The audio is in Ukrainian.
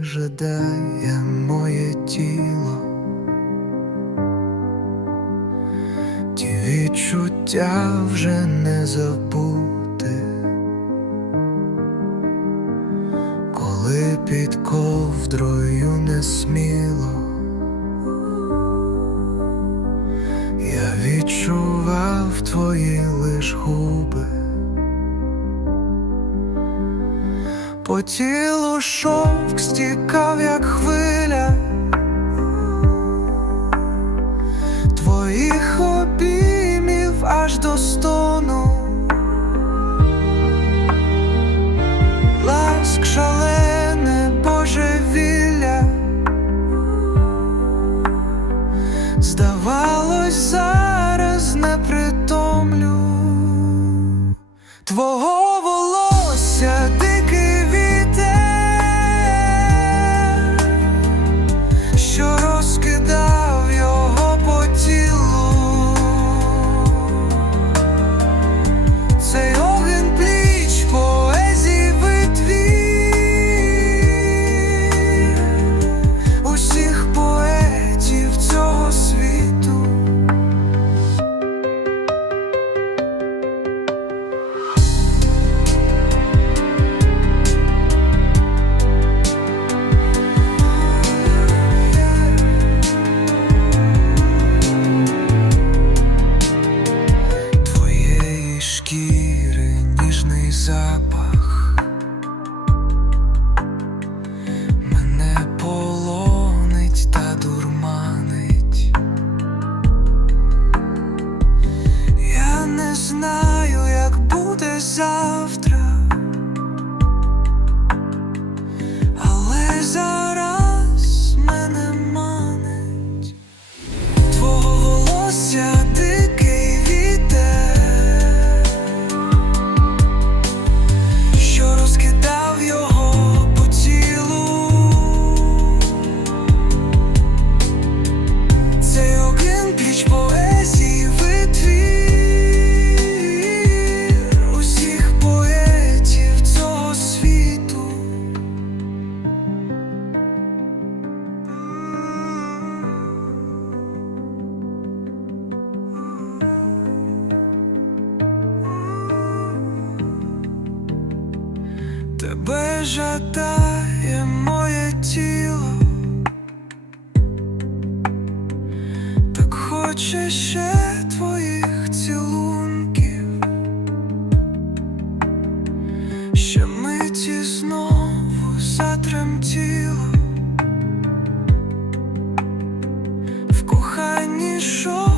жадає моє тіло, ті відчуття вже не забути, коли під ковдрою не сміло. Я відчував твої лиш губи. По тілу шовк стікав, як хвиля. Твоїх обіймів аж до стону. Ласк шалене божевілля. Здавалось, Тебе жадає моє тіло, так хоче ще твоїх цілунків, ще миті знову затремтіло в коханні шовкові